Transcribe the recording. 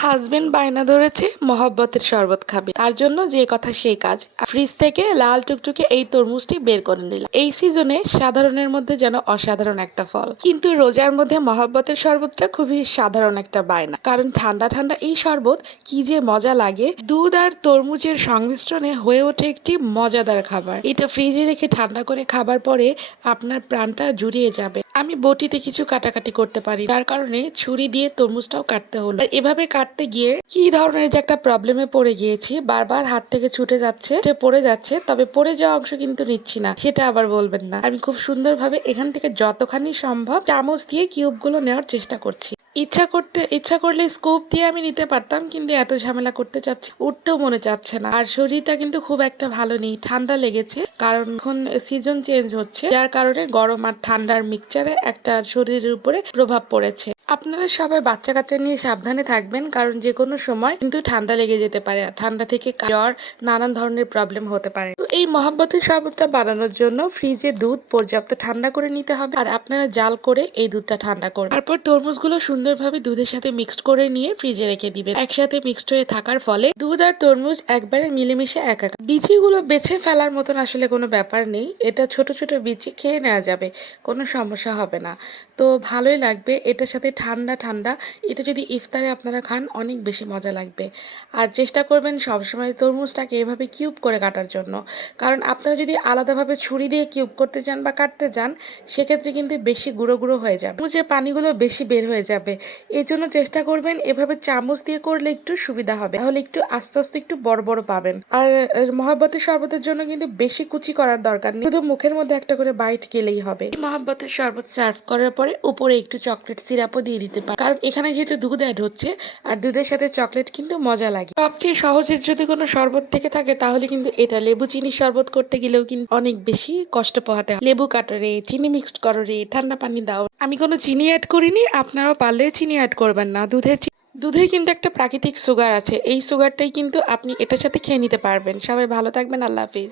Husband বায়না ধরেছে, মহব্বতের শরবত খাবে। তার জন্য যে কথা সেই কাজ। ফ্রিজ থেকে লাল টুকটুকে এই তরমুজটি বের করে নিলাম। এই সিজনে সাধারণের মধ্যে যেন অসাধারণ একটা ফল। কিন্তু রোজার মধ্যে মহব্বতের শরবতটা খুবই সাধারণ একটা বায়না। কারণ ঠান্ডা ঠান্ডা এই শরবত কি যে মজা লাগে। দুধ আর তরমুজের সংমিশ্রণে হয়ে ওঠে একটি মজাদার খাবার। এটা ফ্রিজে রেখে ঠান্ডা করে খাবার পরে আপনার প্রাণটা জুড়িয়ে যাবে। আমি বটিতে কিছু কাটাকাটি করতে পারি। তার কারণে ছুরি দিয়ে তরমুজটাও কাটতে হলো। এভাবে কাটতে গিয়ে কি ধরনের যে একটা প্রবলেমে পড়ে গিয়েছি, বারবার হাত থেকে ছুটে যাচ্ছে পড়ে যাচ্ছে, তবে পড়ে যাওয়া অংশ কিন্তু নিচ্ছি না, সেটা আবার বলবেন না। আমি খুব সুন্দরভাবে এখান থেকে যতখানি সম্ভব চামচ দিয়ে কিউবগুলো নেওয়ার চেষ্টা করছি। ইচ্ছা করতে, ইচ্ছা করলে স্কোপ দিয়ে আমি নিতে পারতাম, কিন্তু এত ঝামেলা করতে চাচ্ছে, উঠতেও মনে চাচ্ছে না। আর শরীরটা কিন্তু খুব একটা ভালো নেই, ঠান্ডা লেগেছে, কারণ এখন সিজন চেঞ্জ হচ্ছে, যার কারণে গরম আর ঠান্ডার মিক্সচারে একটা শরীরের উপরে প্রভাব পড়েছে। আপনারা সবাই বাচ্চা কাচ্চা নিয়ে সাবধানে থাকবেন, কারণ যে কোনো সময় কিন্তু ঠান্ডা লেগে যেতে পারে। ঠান্ডা থেকে জ্বর, নানান ধরনের প্রবলেম হতে পারে। তো এই মহাব্বতের শরবতটা বানানোর জন্য ফ্রিজে দুধ পর্যাপ্ত ঠান্ডা করে নিতে হবে আর আপনারা জাল করে এই দুধটা ঠান্ডা করবেন। তারপর তরমুজগুলো সুন্দরভাবে দুধের সাথে মিক্সড করে নিয়ে ফ্রিজে রেখে দিবেন। একসাথে মিক্সড হয়ে থাকার ফলে দুধ আর তরমুজ একবারে মিলেমিশে এক একাকার। বিচিগুলো বেছে ফেলার মতন আসলে কোনো ব্যাপার নেই। এটা ছোট ছোট বিচি খেয়ে নেওয়া যাবে। কোনো সমস্যা হবে না। তো ভালোই লাগবে। এটার সাথে ঠান্ডা ঠান্ডা, এটা যদি ইফতারে আপনারা খান, অনেক বেশি মজা লাগবে। আর চেষ্টা করবেন সবসময় তরমুজটাকে এভাবে কিউব করে কাটার জন্য। কারণ আপনারা যদি আলাদাভাবে ছুরি দিয়ে কিউব করতে চান বা কাটতে যান সেক্ষেত্রে কিন্তু বেশি গুঁড়ো গুঁড়ো হয়ে যাবে। তরমুজের পানিগুলো বেশি বের হয়ে যাবে। এই জন্য চেষ্টা করবেন এভাবে চামচ দিয়ে করলে একটু সুবিধা হবে। তাহলে একটু আস্তে আস্তে একটু বড় বড় পাবেন। আর মহাব্বতের শরবতের জন্য কিন্তু বেশি কুচি করার দরকার নেই। শুধু মুখের মধ্যে একটা করে বাইট গেলেই হবে। মহাব্বতের শরবত সার্ভ করার পরে উপরে একটু চকলেট সিরাপও দিয়ে দিতে পারেন কারণ এখানে যেহেতু দুধ অ্যাড হচ্ছে, আর দুধের সাথে চকলেট কিন্তু মজা লাগে। সবচেয়ে সহজের যদি কোনো শরবত থেকে থাকে, তাহলে কিন্তু এটা লেবু চিনি শরবত করতে গেলেও কিন্তু অনেক বেশি কষ্ট পোহাতে হয়। লেবু কাটো রে, চিনি মিক্সড করো রে, ঠান্ডা পানি দাও। আমি কোনো চিনি অ্যাড করিনি, আপনারাও পারলে চিনি অ্যাড করবেন না। দুধের দুধের কিন্তু একটা প্রাকৃতিক সুগার আছে। এই সুগারটাই কিন্তু আপনি এটার সাথে খেয়ে নিতে পারবেন। সবাই ভালো থাকবেন, আল্লাহ হাফিজ।